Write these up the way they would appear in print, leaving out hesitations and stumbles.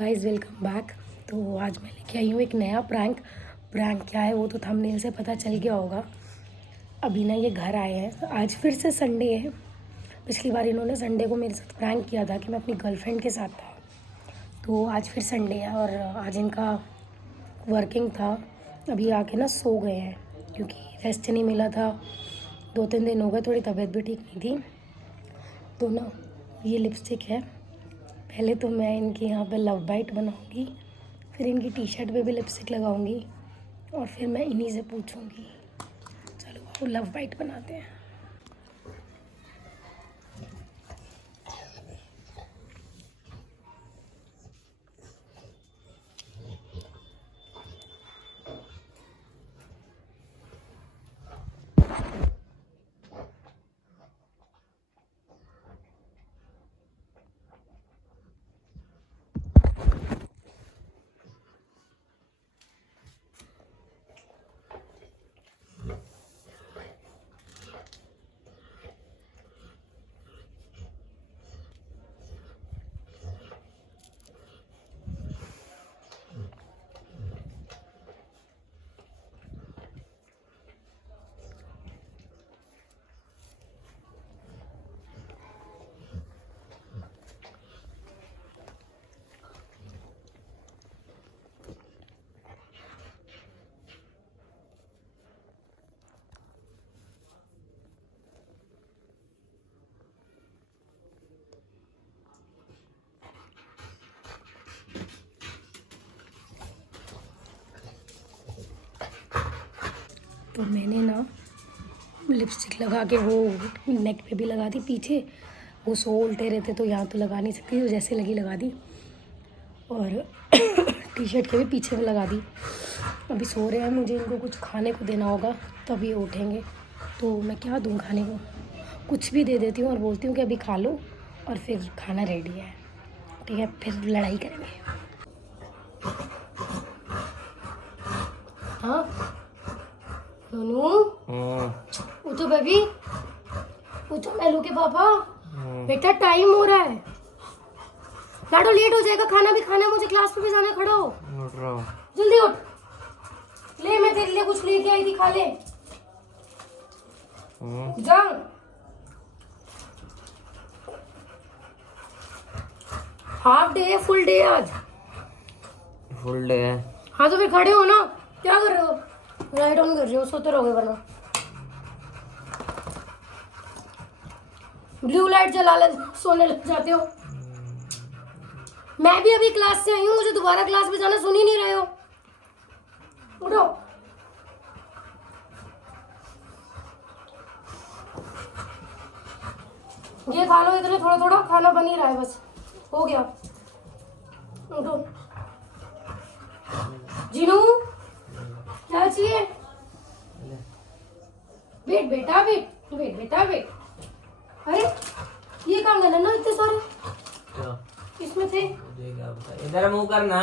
Guys welcome back. तो आज मैं लेके आई हूँ एक नया प्रैंक। प्रैंक क्या है वो तो थंबनेल से पता चल गया होगा। अभी ना ये घर आए हैं, आज फिर से संडे है। पिछली बार इन्होंने संडे को मेरे साथ प्रैंक किया था कि मैं अपनी गर्लफ्रेंड के साथ था, तो आज फिर संडे है और आज इनका वर्किंग था। अभी आके ना सो गए हैं क्योंकि रेस्ट नहीं मिला था। 2-3 दिन हो गए, थोड़ी तबीयत भी ठीक नहीं थी। तो ना ये लिपस्टिक है। पहले तो मैं इनके यहाँ पे लव बाइट बनाऊँगी, फिर इनकी टी शर्ट पे भी लिपस्टिक लगाऊंगी और फिर मैं इन्हीं से पूछूंगी। चलो वो लव बाइट बनाते हैं। तो मैंने ना लिपस्टिक लगा के वो नेक पे भी लगा दी, पीछे वो सो उल्टे रहते तो यहाँ तो लगा नहीं सकती, तो जैसे लगी लगा दी। और टी शर्ट के भी पीछे भी लगा दी। अभी सो रहे हैं, मुझे इनको कुछ खाने को देना होगा तभी उठेंगे। तो मैं क्या दूँ खाने को, कुछ भी दे देती हूँ और बोलती हूँ कि अभी खा लो और फिर खाना रेडी है। ठीक है, फिर लड़ाई करेंगे। हाँ नूनू, उठो बेबी, उठो मेलू के पापा। बेटा टाइम हो रहा है, लाडो लेट हो जाएगा, खाना भी खाना है, मुझे क्लास पे भी जाना है। खड़ो उठ रहा हूँ, जल्दी उठ। ले मैं तेरे लिए कुछ लेके आई थी, खा ले। जा। हाफ डे है, फुल डे है आज? फुल डे है। हाँ तो फिर खड़े हो ना, क्या कर रहे हो? लाइट ऑन कर रहे हो, सोते रहोगे वरना। ब्लू लाइट जला ले, सोने लग जाते हो। मैं भी अभी क्लास से आई हूँ, मुझे दोबारा क्लास में जाना, सुन ही नहीं रहे हो। उठो। ये खा लो, इतने थोड़ा थोड़ा खाना बन ही रहा है, बस हो गया। उठो जीनू, क्या चाहिए? वेट बेटा, वेट वेट बेटा, वेट। अरे ये कहाँ गए ना इतने सारे? क्या इसमें थे। मुझे क्या पता, इधर मुंह करना।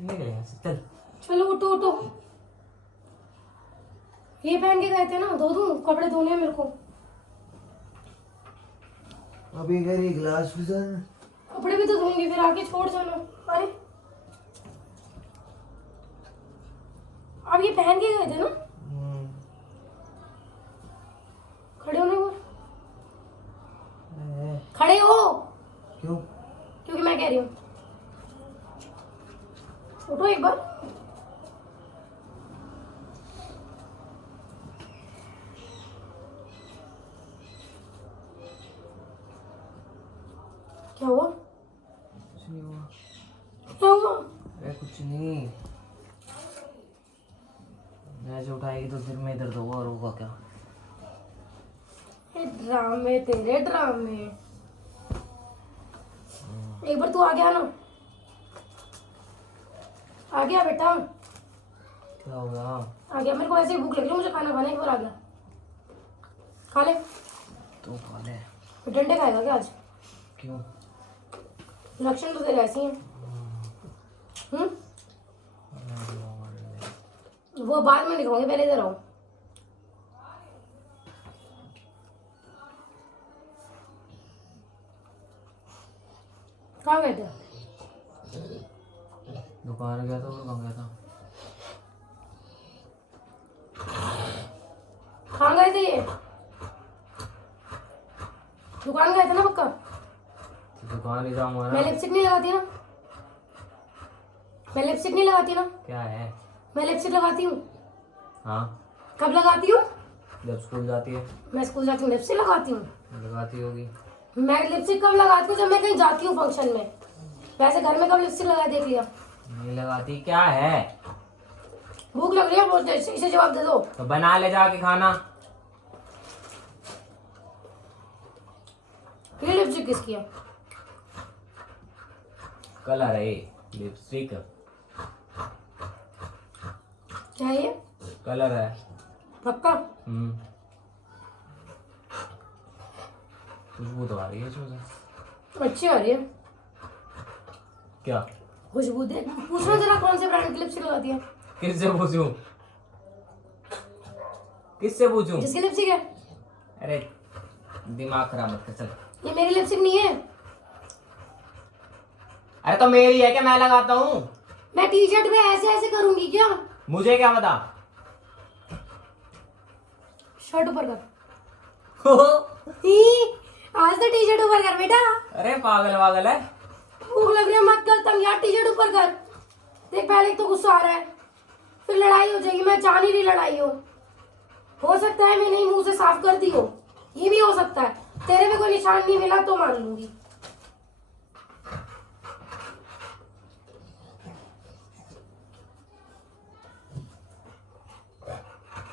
निकल यहाँ से, चल। चलो उठो उठो। ये पहन के गए थे ना, धो दूं? कपड़े धोने हैं मेरे को। अभी करी ग्लास भी जाना, कपड़े भी तो धोंगी, फिर आके छोड़ जाना। अरे अब ये पहन के गए थे ना? खड़े होने को, खड़े हो। क्यों? क्योंकि मैं कह रही हूँ। उठो एक बार। क्या हुआ? कुछ नहीं हुआ। क्या हुआ? अरे कुछ नहीं, ऐसे उठाएगी तो फिर मैं इधर दूंगा और होगा क्या? ड्रामे तेरे ड्रामे। एक बार तू आ गया ना, आ गया बेटा, क्या होगा? आ गया। मेरे को ऐसे ही भूख लग रही है, मुझे खाना खाना है। एक बार आ गया, खा ले। तू खा ले। डंडे खाएगा क्या आज? क्यों? लक्षण तो तेरे ऐसे ही हैं। वो बाद में दिखाऊंगी, पहले इधर आओ। कहाँ गए थे? दुकान गया था और कहाँ गया था? कहाँ गए थे ये? दुकान गए थे ना पक्का? दुकान ही जाऊंगा मैं ना। लिपस्टिक नहीं लगाती ना? मैं लिपस्टिक नहीं लगाती ना? क्या है? मैं लिपस्टिक लगाती हूँ। हाँ, कब लगाती हूँ? जब स्कूल जाती है मैं स्कूल जाती हूँ लिपस्टिक लगाती हूँ। लगाती होगी। मैं लिपस्टिक कब लगाती हूँ? जब मैं कहीं जाती हूँ फंक्शन में। वैसे घर में कब लिपस्टिक लगा देख लिया? नहीं लगाती। क्या है? भूख लग रही है बहुत देर से, इसे जवाब दे दो। तो बना ले जाके खाना। ये लिपस्टिक किसकी है? कलर है लिपस्टिक। क्या है ये? कलर है। पक्का? खुशबू तो आ रही है इसमें से। अच्छी आ रही है। क्या? खुशबू दे। पूछना जरा कौन से ब्रांड की लिपस्टिक लगाती है? किससे पूछूं? किससे पूछूं? जिसकी लिपस्टिक है। अरे दिमाग खराब मत कर चल। ये मेरी लिपस्टिक नहीं है। अरे तो मेरी है क्या? मैं लगाता हूँ। मैं टी शर्ट में ऐसे ऐसे करूंगी क्या? मुझे क्या पता। शर्ट ऊपर कर। ही, आज तो टी शर्ट ऊपर कर बेटा। अरे पागल पागल है। भूख लग रही है मत कर तंग यार, टी शर्ट ऊपर कर। देख पहले तो गुस्सा आ रहा है, फिर लड़ाई हो जाएगी। मैं चाह नहीं रही लड़ाई हो सकता है मैं नहीं मुंह से साफ कर दी हो, ये भी हो सकता है। तेरे में कोई निशान नहीं मिला तो मान लूंगी।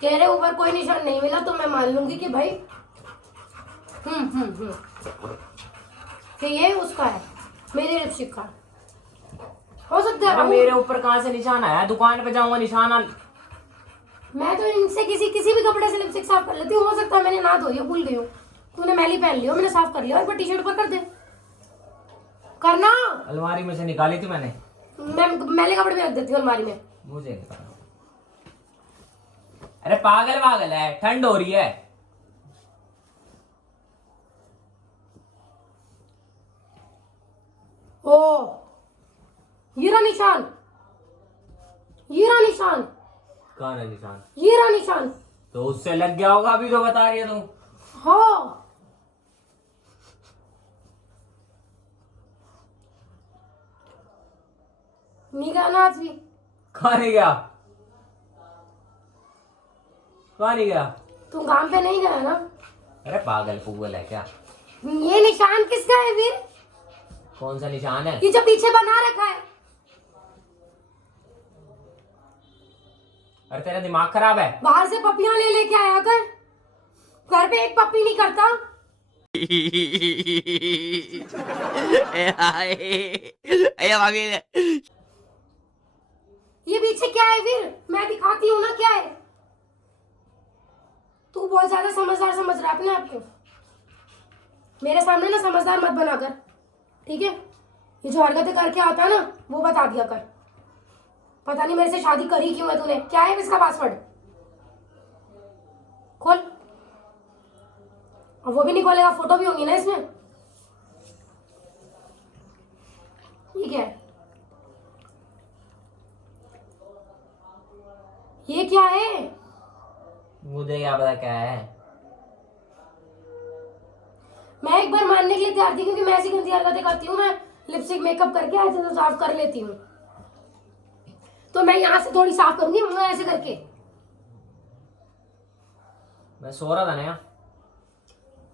तेरे ऊपर कोई निशान नहीं मिला तो मैं मान लूंगी कि भाई कि ये उसका है, मेरी लिपस्टिक का। हो सकता है अरे मेरे ऊपर कहाँ से निशान आया? दुकान पे जाऊंगा निशान मैं तो इनसे किसी भी कपड़े से लिपस्टिक साफ कर लेती हूँ। हो सकता है मैंने ना धोई हो, भूल गई हूँ। तूने मैली पहन लियो, मैंने साफ कर लिया। एक बार टी शर्ट पर कर दे करना। अलमारी में से निकाली थी मैंने। मैं मैले कपड़े में रख देती हूँ अलमारी में। मुझे नहीं पता। अरे पागल पागल है, ठंड हो रही है। ओ ये रहा निशान, ये रहा निशान, कहाँ है निशान? ये रहा निशान। तो उससे लग गया होगा, अभी तो बता रही है तू। हाँ नहीं गया ना आज भी। कहाँ नहीं गया? कहाँ नहीं गया? तुम काम पे नहीं गया ना? अरे पागल पुगल है क्या? ये निशान किसका है फिर? कौन सा निशान है? ये जो पीछे बना रखा है। अरे तेरा दिमाग खराब है। बाहर से पपियां ले लेके आया कर, घर पे एक पप्पी नहीं करता। ये पीछे क्या है फिर? मैं दिखाती हूँ ना क्या है। तू बहुत ज्यादा समझदार समझ रहा है अपने आप को। मेरे सामने ना समझदार मत बना कर, ठीक है? ये जो हरकतें करके आता है ना वो बता दिया कर। पता नहीं मेरे से शादी करी क्यों है तूने। क्या है इसका पासवर्ड? खोल। और वो भी नहीं खोलेगा, फोटो भी होंगी ना इसमें। ये क्या है? ये क्या है? मुझे क्या पता क्या है। मैं एक बार मानने के लिए तैयार थी क्योंकि मैं ऐसी गंदी हरकतें करती हूँ। मैं लिपस्टिक मेकअप करके ऐसे तो साफ कर लेती हूँ, तो मैं यहाँ से थोड़ी साफ करूंगी मैं ऐसे करके। मैं सो रहा था ना।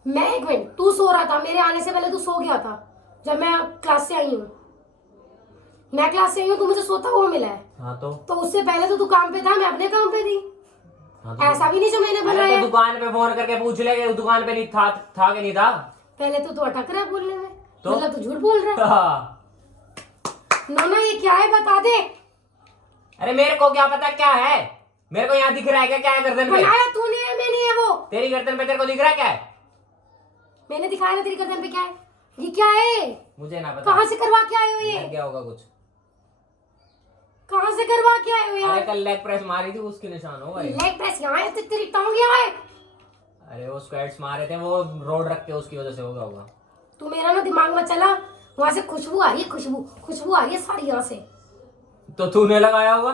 मैं एक मिनट, तू सो रहा था? मेरे आने से पहले तू सो गया था जब मैं क्लास से आई हूँ। मैं क्लास से आई हूँ, तू मुझे सोता हुआ मिला है। हाँ तो उससे पहले तो तू काम पे था, मैं अपने काम पे थी। हाँ तो ऐसा भी नहीं जो मैंने बनाया। तो दुकान पे फोन करके पूछ ले कि दुकान पे नहीं था कि नहीं था। पहले तो तू अटक रहा है बोलने में, तो? मतलब तू झूठ बोल रहा है। नोना ये क्या है बता दे। अरे मेरे को क्या पता क्या है? मेरे को यहाँ दिख रहा है क्या है गर्दन पे? बनाया तूने है, मैंने है वो। तेरी गर्दन पे तेरे को दिख रहा है क्या है? मैंने दिखाया ना तेरी गर्दन पे क्या है। ये क्या है? मुझे ना पता। कहाँ से करवा के आए हो ये? लग गया होगा कुछ। कहाँ से करवा के आए हो यार? अरे कल लेग प्रेस मारी थी, उसके निशान होगा ये। लेग प्रेस यहाँ है तो तेरी टांग यहाँ है। अरे वो स्क्वाट्स मारे थे, वो रोड रख के उसकी वजह से होगा। तू मेरा ना दिमाग मत चला, वहां से खुशबू आ रही है, खुशबू आ रही है सारी यहाँ से। तो तूने लगाया होगा।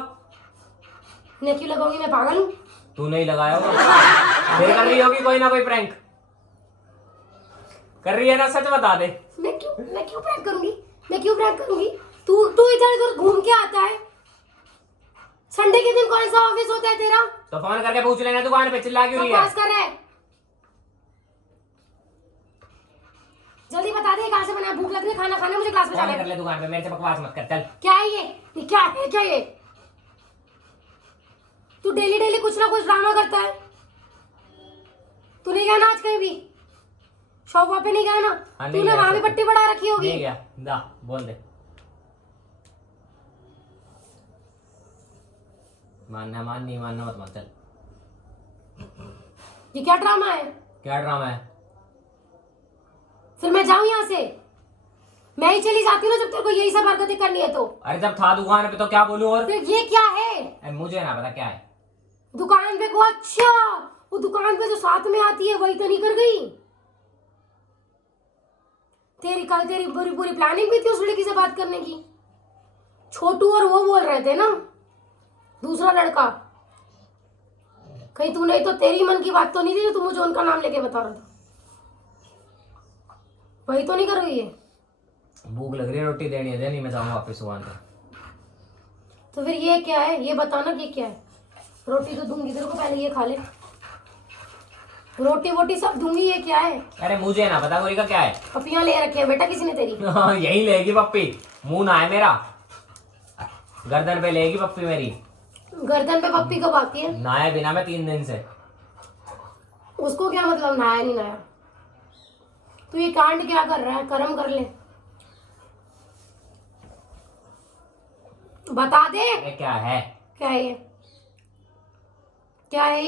मैं क्यों लगाऊंगी, मैं पागल हूँ? तू नहीं लगाया होगा। फिर कर रही होगी कोई ना कोई प्रैंक कर रही है ना, सच बता दे। मैं क्यों प्रैंक करूंगी, मैं क्यों प्रैंक करूंगी? तू इधर इधर घूम के आता है। संडे के दिन कौन सा ऑफिस होता है तेरा? तो फोन करके पूछ लेना दुकान पे, चिल्ला क्यों रही है? बकवास कर रहा है। जल्दी बता दे कहाँ से बना, भूख लग रही है, खाना खाना, मुझे क्लास में जाना फोन कर है। ले दुकान पे, मेरे से बकवास मत कर, चल। क्या है ये क्या है, क्या ये? तू डेली डेली कुछ ना कुछ ड्रामा करता है। तू नहीं गया ना आज कहीं भी? शॉप वहाँ पे नहीं गया ना? हाँ, नहीं तूने गया वहां भी शॉप पे। पट्टी बढ़ा रखी होगी। नहीं गया, दा बोल दे। मानना मान, नहीं मानना मत मान, चल। ये क्या ड्रामा है? क्या ड्रामा है? फिर मैं जाऊं यहाँ से? मैं ही चली जाती हूँ ना जब तेरे को यही सब हरकतें करनी है तो। अरे जब था दुकान पे तो क्या बोलूं और? फिर ये क्या है? अरे मुझे ना पता क्या है। दुकान पे को, अच्छा वो दुकान पे जो साथ में आती है वही तो नहीं कर गई? तेरी पूरी प्लानिंग भी थी उस लड़की से बात करने की। छोटू और वो बोल रहे थे ना, दूसरा लड़का। कहीं तू नहीं तो तेरी मन की बात तो नहीं थी जो तू मुझे उनका नाम लेके बता रहा था? वही तो नहीं कर रही है? भूख लग रही है, रोटी देनी है, देनी, मैं जाऊंगा वापस दुकान पे। तो फिर ये क्या है, ये बताना कि क्या है? रोटी तो दूंगी तेरे को, पहले ये खा ले। रोटी वोटी सब दूंगी, ये क्या है? अरे मुझे ना पता गोरी का क्या है। पपियां ले रखी है बेटा किसी ने तेरी? यही लेगी पप्पी, मुंह ना है मेरा, गर्दन पे लेगी पप्पी मेरी। गर्दन पे पप्पी कब आती है? नहाए बिना मैं 3 दिन से। उसको क्या मतलब नहाया नहीं नहाया? तू ये कांड क्या कर रहा है? कर्म कर ले, बता दे। अरे क्या है? क्या है ये, क्या है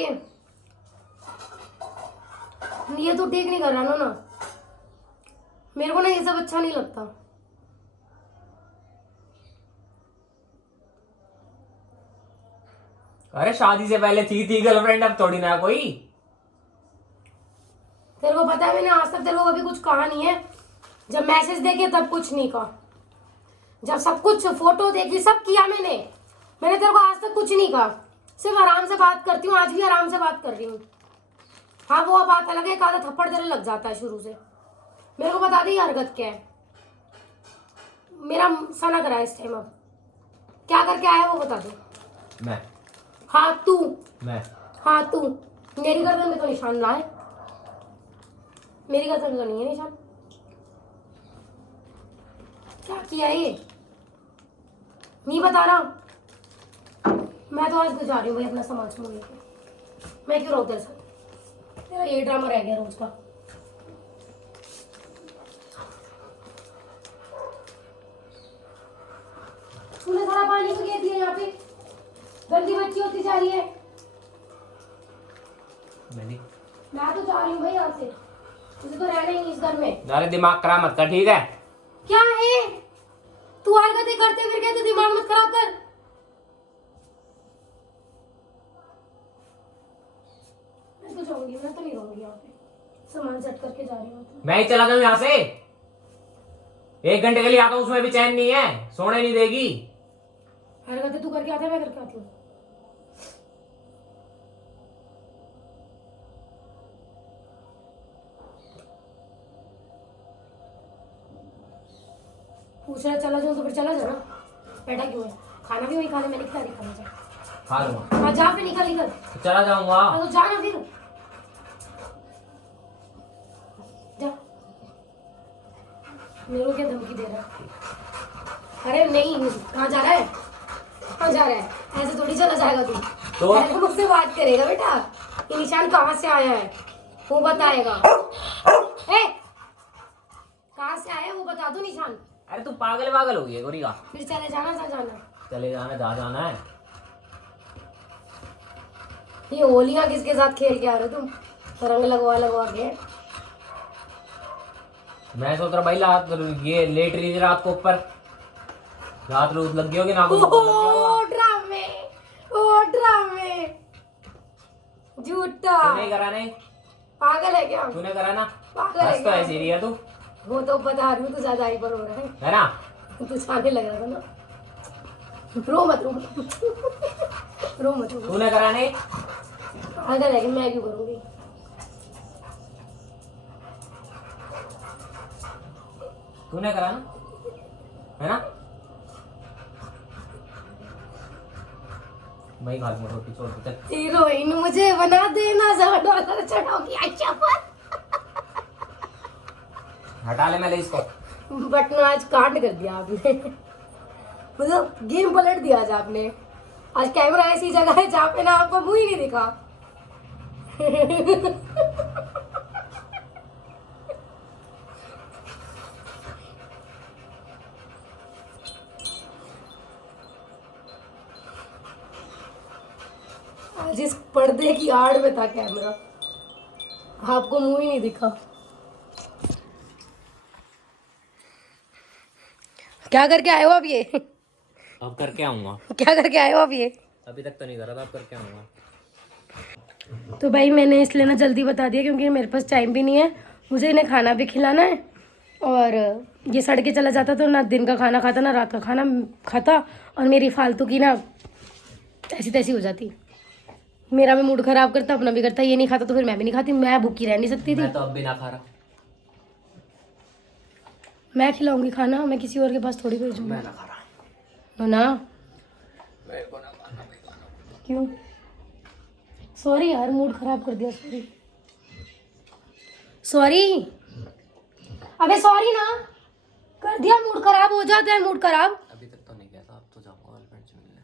ये तो ठीक नहीं कर रहा ना। मेरे को ना ये सब अच्छा नहीं लगता। अरे शादी से पहले थी गर्लफ्रेंड, अब थोड़ी ना कोई। तेरे को पता है मैंने आज तक तेरे को कभी कुछ कहा नहीं है। जब मैसेज देखे तब कुछ नहीं कहा, जब सब कुछ फोटो देखी सब किया मैंने तेरे को आज तक कुछ नहीं कहा। सिर्फ आराम से बात करती हूँ, आज भी आराम से बात कर रही हूँ। हाँ वो बात अलग है, एक आधा थप्पड़ तेरे लग जाता है शुरू से। मेरे को बता दे ये हरकत क्या है? मेरा सनक रहा है इस टाइम, अब क्या करके आया वो बता दे। मैं हाँ तू, मैं हाँ तू। मेरी गर्दन में तो निशान ना है, मेरी गर्दन में तो नहीं है निशान। क्या किया ये नहीं बता रहा। मैं तो आज तो जा रही हूँ भाई अपना सामान सुन लेके। मैं क्यों रहूँ तेरे साथ? तेरा ये ड्रामा रह गया रोज का। तूने सारा पानी को दे दिया यहाँ पे, गंदी बच्ची होती जा रही है। मैं तो जा रही हूँ भाई यहाँ से, मुझे तो रहना ही नहीं इस घर में। अरे दिमाग खराब मत कर, ठीक है? क्या है तू हरकतें करते फिर कहते दिमाग मत खराब कर। मैं तो जाऊंगी, मैं तो नहीं रहूंगी यहाँ पे, सामान सेट करके जा रही हूँ। मैं ही चला जाऊं यहाँ से। 1 घंटे के लिए आता हूँ, उसमें भी चैन नहीं है, सोने नहीं देगी। हरकतें तू करके आता है, मैं करके आती हूँ। पूछ रहा चला जाऊँ तो फिर चला जाना, बैठा क्यों है? खाना भी वही खाना, मैंने खिला खाना जा। खा लूंगा। हाँ जा फिर निकल निकल। तो चला जाऊंगा। हाँ तो जा ना फिर, जा। मेरे को क्या धमकी दे रहा है? अरे नहीं, कहाँ जा रहा है? कहाँ जा रहा है? ऐसे थोड़ी चला जाएगा तू। तो पहले मुझसे बात करेगा बेटा, ये निशान कहाँ से आया है वो बताएगा। कहाँ से आया है वो बता दो निशान। अरे तू पागल हो गई गोरी का। फिर चले जाना, जा जाना। चले जाना, जा जाना है। ये होलियां किसके साथ खेल के आ रहे हो तुम? रंग लगवा के। मैं सोच रहा भाई ये लेट रही थी रात को ऊपर, रात रोज लग गई होगी ना। ओ ड्रामे, ओ ड्रामे, झूठा। नहीं करा? नहीं पागल है क्या? तूने करा ना? पागल है बस तो क्या? ऐसी रही है तू। वो तो बता रही हूँ, तो ज्यादा हाइपर हो रहा है ना? है, तो छाने लग रहा था ना। रो मत रो मत रो मत रो। तूने करा नहीं? अगर है कि मैं क्यों करूँगी? तूने करा ना, है ना? मैं खा लूंगा रोटी, छोड़ दे चल। हीरोइन मुझे बना देना, $100 चढ़ाओगी आयशा पर। हटा ले, मैं ले इसको। बट ना आज कांड कर दिया आपने, मतलब गेम पलट दिया आज आपने। आज कैमरा ऐसी जगह है जहाँ पे ना आपको मुंह ही नहीं दिखा। आज इस पर्दे की आड़ में था कैमरा, आपको मुंह ही नहीं दिखा। क्या करके आए हो अब ये? अब करके आऊंगा। क्या करके आए हो अब ये? अभी तक तो नहीं करा था, अब करके आऊंगा। तो भाई मैंने इसलिए ना जल्दी बता दिया क्योंकि मेरे पास टाइम भी नहीं है, मुझे इन्हें खाना भी खिलाना है। और ये सड़ के चला जाता तो ना दिन का खाना खाता ना रात का खाना खाता, और मेरी फालतू की ना ऐसी तैसी हो जाती। मेरा भी मूड खराब करता, अपना भी करता। ये नहीं खाता तो फिर मैं भी नहीं खाती, मैं भूखी रह नहीं सकती थी। मैं तो अब भी ना खा रहा। मैं खिलाऊंगी खाना, मैं किसी और के पास थोड़ी भेजूंगी। मैं ना खा रहा। ना मेरे को ना खाना, मैं खाना। क्यों? सॉरी यार, मूड खराब कर दिया, सॉरी सॉरी। अबे सॉरी ना, कर दिया, मूड खराब हो जाता है, मूड खराब। अभी तक तो नहीं गया था, अब तो जाऊंगा गर्लफ्रेंड से मिलने।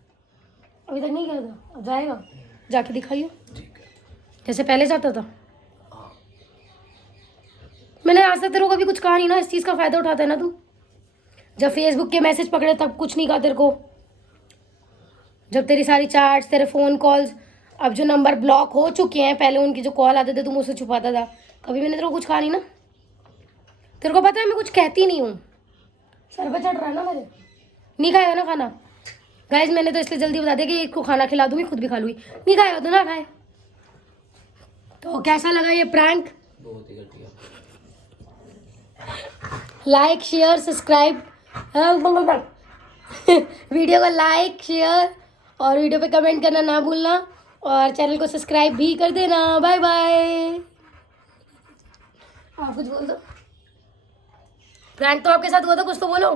अभी तक नहीं गया था, अब जाएगा? जाके दिखाइए ठीक है। जैसे पहले जाता था। हाँ। मैंने आज तक तेरे को कभी कुछ कहा नहीं ना, इस चीज़ का फायदा उठाता है ना तू। जब फेसबुक के मैसेज पकड़े तब कुछ नहीं कहा तेरे को, जब तेरी सारी चैट्स, तेरे फ़ोन कॉल्स, अब जो नंबर ब्लॉक हो चुके हैं, पहले उनकी जो कॉल आते थे तुम उससे छुपाता था, कभी मैंने तेरे को कुछ कहा नहीं ना। तेरे को पता है मैं कुछ कहती नहीं हूँ, सर पे चढ़ रहा है ना मेरे। नहीं खाएगा ना खाना? गाइस मैंने तो इसलिए जल्दी बता दिया कि एक को खाना खिला दूंगी, खुद भी खा लूँगी। नहीं खाएगा तो ना खाए। तो कैसा लगा ये प्रैंक? बहुत ही घटिया। लाइक शेयर सब्सक्राइब वीडियो को लाइक शेयर और वीडियो पे कमेंट करना ना भूलना, और चैनल को सब्सक्राइब भी कर देना। Bye bye. आप कुछ बोल दो। प्रैंक तो आपके साथ हुआ था, कुछ तो बोलो।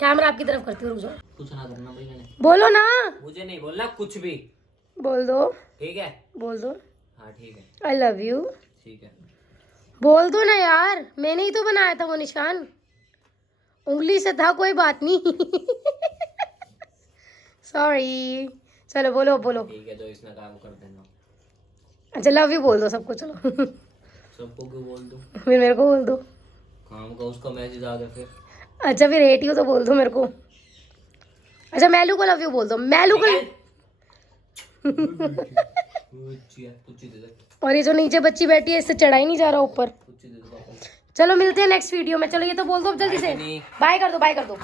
कैमरा आपकी तरफ करती हूँ, रुक जाओ। कुछ ना करना भाई, मैंने बोलो ना। मुझे नहीं बोलना कुछ भी। बोल दो, ठीक है? बोल दो। हाँ ठीक है। I love you. ठीक है। बोल दो ना यार, मैंने ही तो बनाया था वो निशान, उंगली से था, कोई बात नहीं। सॉरी। चलो बोलो बोलो। ठीक है, जो इसने कहा वो कर देना। अच्छा लव यू बोल दो सबको, चलो। सबको क्यों बोल दूँ? फिर मेरे को बोल दो। काम का उसका मैसेज आ गया फिर। अच्छा फिर हेट यू तो बोल दो मेरे को। अच्छा मैलू को लव यू बोल दो, मैलू को। कुछ ही दे दे। और ये जो नीचे बच्ची बैठी है, इससे चढ़ा ही नहीं जा रहा ऊपर। कुछ ही दे दो। चलो मिलते हैं नेक्स्ट वीडियो में। चलो ये तो बोल दो अब जल्दी से। बाय कर दो, बाय कर दो।